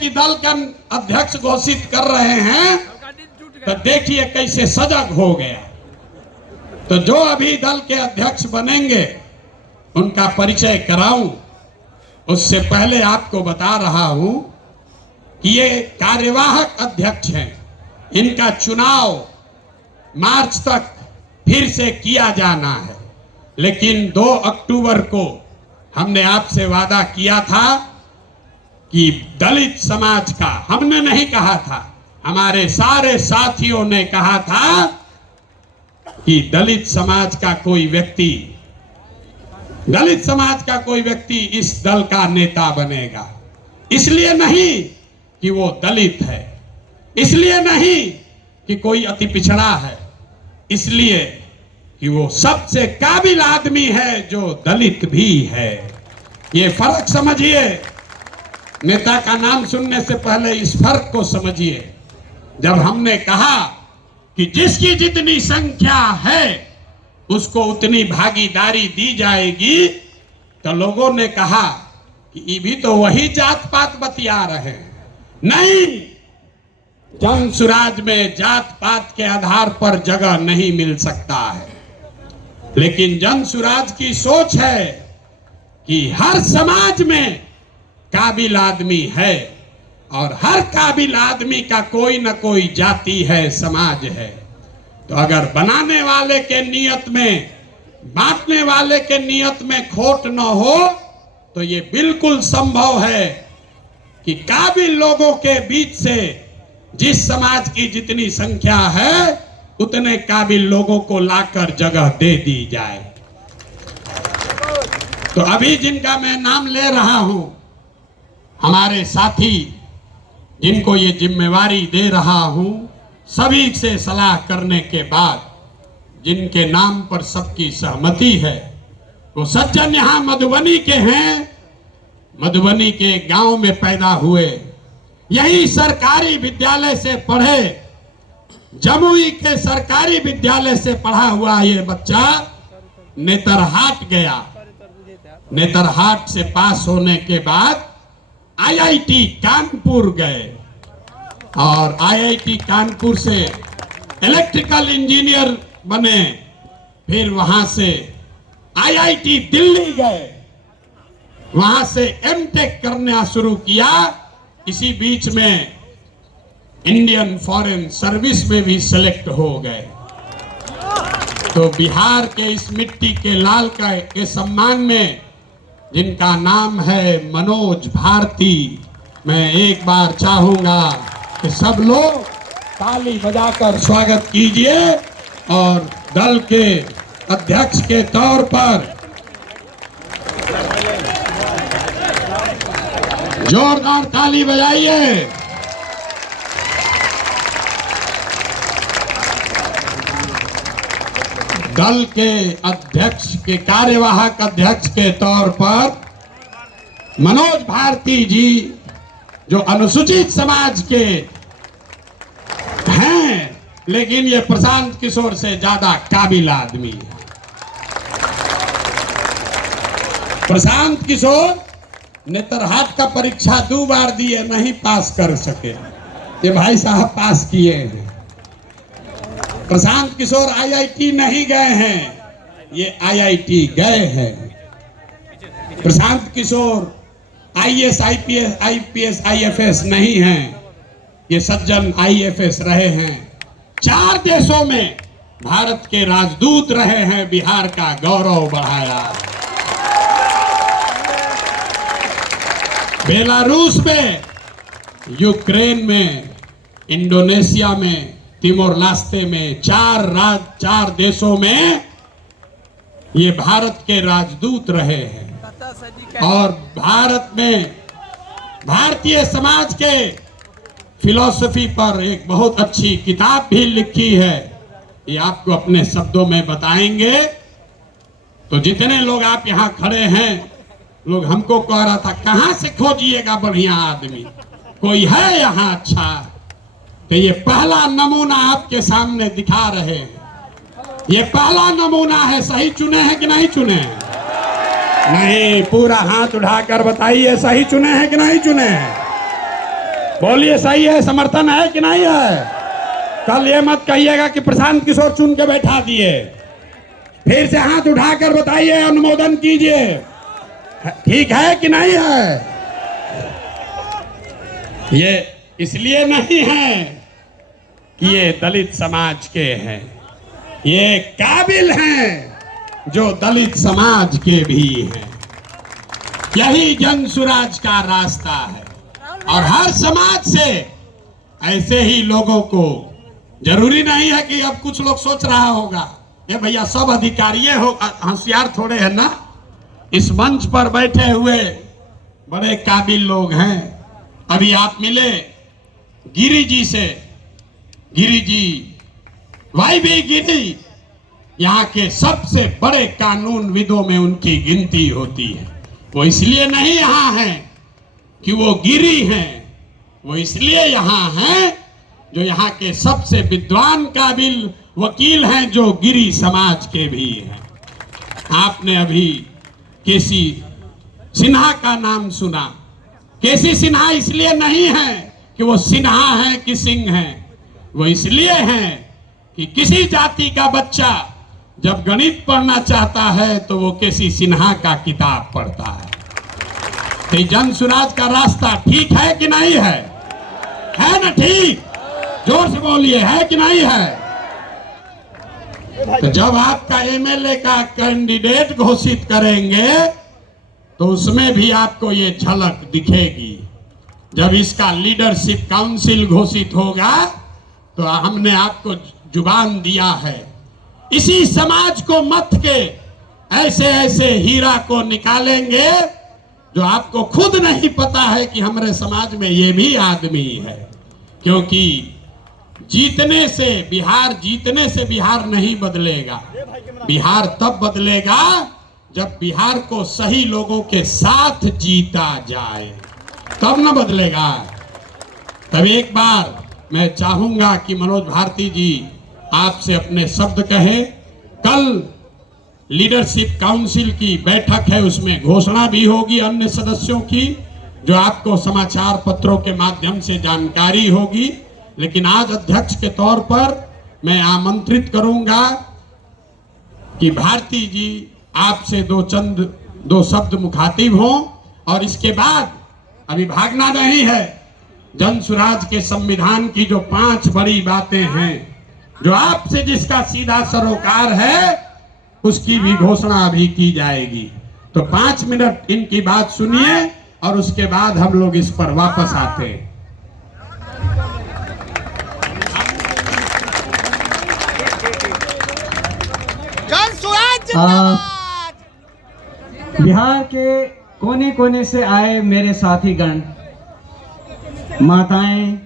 कि दल का अध्यक्ष घोषित कर रहे हैं, तो देखिए कैसे सजग हो गया। तो जो अभी दल के अध्यक्ष बनेंगे उनका परिचय कराऊं, उससे पहले आपको बता रहा हूं कि ये कार्यवाहक अध्यक्ष हैं। इनका चुनाव मार्च तक फिर से किया जाना है, लेकिन 2 अक्टूबर को हमने आपसे वादा किया था कि दलित समाज का, हमने नहीं कहा था, हमारे सारे साथियों ने कहा था कि दलित समाज का कोई व्यक्ति इस दल का नेता बनेगा। इसलिए नहीं कि वो दलित है, इसलिए नहीं कि कोई अति पिछड़ा है, इसलिए कि वो सबसे काबिल आदमी है जो दलित भी है। ये फर्क समझिए। नेता का नाम सुनने से पहले इस फर्क को समझिए। जब हमने कहा कि जिसकी जितनी संख्या है उसको उतनी भागीदारी दी जाएगी, तो लोगों ने कहा कि ये भी तो वही जात पात बतिया रहे हैं। नहीं, जन सुराज में जात पात के आधार पर जगह नहीं मिल सकता है, लेकिन जन सुराज की सोच है कि हर समाज में काबिल आदमी है और हर काबिल आदमी का कोई न कोई जाति है, समाज है। तो अगर बनाने वाले के नियत में, बांटने वाले के नियत में खोट न हो, तो ये बिल्कुल संभव है कि काबिल लोगों के बीच से जिस समाज की जितनी संख्या है उतने काबिल लोगों को लाकर जगह दे दी जाए। तो अभी जिनका मैं नाम ले रहा हूं, हमारे साथी जिनको ये जिम्मेवारी दे रहा हूं, सभी से सलाह करने के बाद जिनके नाम पर सबकी सहमति है, वो सज्जन यहाँ मधुबनी के हैं, मधुबनी के गांव में पैदा हुए, यही सरकारी विद्यालय से पढ़े, जमुई के सरकारी विद्यालय से पढ़ा हुआ ये बच्चा नेतरहाट गया। नेतरहाट से पास होने के बाद आईआईटी कानपुर गए और आईआईटी कानपुर से इलेक्ट्रिकल इंजीनियर बने। फिर वहां से आईआईटी दिल्ली गए, वहां से एमटेक करना शुरू किया। इसी बीच में इंडियन फॉरेन सर्विस में भी सेलेक्ट हो गए। तो बिहार के इस मिट्टी के लाल के सम्मान में जिनका नाम है मनोज भारती, मैं एक बार चाहूंगा कि सब लोग ताली बजाकर स्वागत कीजिए और दल के अध्यक्ष के तौर पर जोरदार ताली बजाइए। दल के अध्यक्ष के, कार्यवाहक अध्यक्ष के तौर पर मनोज भारती जी, जो अनुसूचित समाज के हैं, लेकिन ये प्रशांत किशोर से ज्यादा काबिल आदमी है। प्रशांत किशोर नेतरहाट का परीक्षा 2 बार दिए, नहीं पास कर सके। ये भाई साहब पास किए हैं। प्रशांत किशोर आईआईटी नहीं गए हैं, ये आईआईटी गए हैं। Prashant Kishor IAS, IPS, IFS नहीं हैं, ये सज्जन आईएफएस रहे हैं। 4 देशों में भारत के राजदूत रहे हैं, बिहार का गौरव बढ़ाया। बेलारूस में, यूक्रेन में, इंडोनेशिया में, तिमोर लास्ते में, 4 देशों में ये भारत के राजदूत रहे हैं। और भारत में भारतीय समाज के फिलॉसफी पर एक बहुत अच्छी किताब भी लिखी है, ये आपको अपने शब्दों में बताएंगे। तो जितने लोग आप यहाँ खड़े हैं, लोग हमको कह रहा था कहाँ से खोजिएगा बढ़िया आदमी, कोई है यहाँ अच्छा? तो ये पहला नमूना आपके सामने दिखा रहे हैं। ये पहला नमूना है। सही चुने हैं कि नहीं चुने हैं? नहीं, पूरा हाथ उठाकर बताइए, सही चुने हैं कि नहीं चुने हैं? बोलिए, सही है, समर्थन है कि नहीं है? कल ये मत कहिएगा कि प्रशांत किशोर चुन के बैठा दिए। फिर से हाथ उठाकर बताइए, अनुमोदन कीजिए। ठीक है कि नहीं है? ये इसलिए नहीं है कि ये दलित समाज के हैं, ये काबिल हैं जो दलित समाज के भी हैं। यही जन सुराज का रास्ता है और हर समाज से ऐसे ही लोगों को, जरूरी नहीं है कि अब कुछ लोग सोच रहा होगा ये भैया सब अधिकारी हो, होशियार थोड़े है ना। इस मंच पर बैठे हुए बड़े काबिल लोग हैं। अभी आप मिले गिरी जी से, गिरी जी, वाई भी गिरी यहाँ के सबसे बड़े कानून विदों में उनकी गिनती होती है। वो इसलिए नहीं यहाँ हैं कि वो गिरी हैं, वो इसलिए यहाँ हैं जो यहाँ के सबसे विद्वान काबिल वकील हैं, जो गिरी समाज के भी हैं। आपने अभी केसी सिन्हा का नाम सुना। केसी सिन्हा इसलिए नहीं है कि वो सिन्हा है कि सिंह है, वो इसलिए हैं कि किसी जाति का बच्चा जब गणित पढ़ना चाहता है तो वो केसी सिन्हा का किताब पढ़ता है। तो जन सुराज का रास्ता ठीक है कि नहीं है? है ना? ठीक, जोर से बोलिए, है कि नहीं है? तो जब आपका एमएलए का कैंडिडेट घोषित करेंगे तो उसमें भी आपको ये झलक दिखेगी। जब इसका लीडरशिप काउंसिल घोषित होगा तो हमने आपको जुबान दिया है, इसी समाज को मत के ऐसे ऐसे हीरा को निकालेंगे जो आपको खुद नहीं पता है कि हमारे समाज में ये भी आदमी है। क्योंकि जीतने से बिहार नहीं बदलेगा। बिहार तब बदलेगा जब बिहार को सही लोगों के साथ जीता जाए, तब न बदलेगा। तब एक बार मैं चाहूंगा कि मनोज भारती जी आपसे अपने शब्द कहें। कल लीडरशिप काउंसिल की बैठक है, उसमें घोषणा भी होगी अन्य सदस्यों की, जो आपको समाचार पत्रों के माध्यम से जानकारी होगी। लेकिन आज अध्यक्ष के तौर पर मैं आमंत्रित करूंगा कि भारती जी आपसे दो शब्द मुखातिब हों और इसके बाद अभी भागना नहीं है। जन सुराज के संविधान की जो 5 बड़ी बातें हैं, जो आपसे जिसका सीधा सरोकार है, उसकी भी घोषणा अभी की जाएगी। तो 5 मिनट इनकी बात सुनिए और उसके बाद हम लोग इस पर वापस आते हैं। बिहार के कोने कोने से आए मेरे साथी गण, माताएं,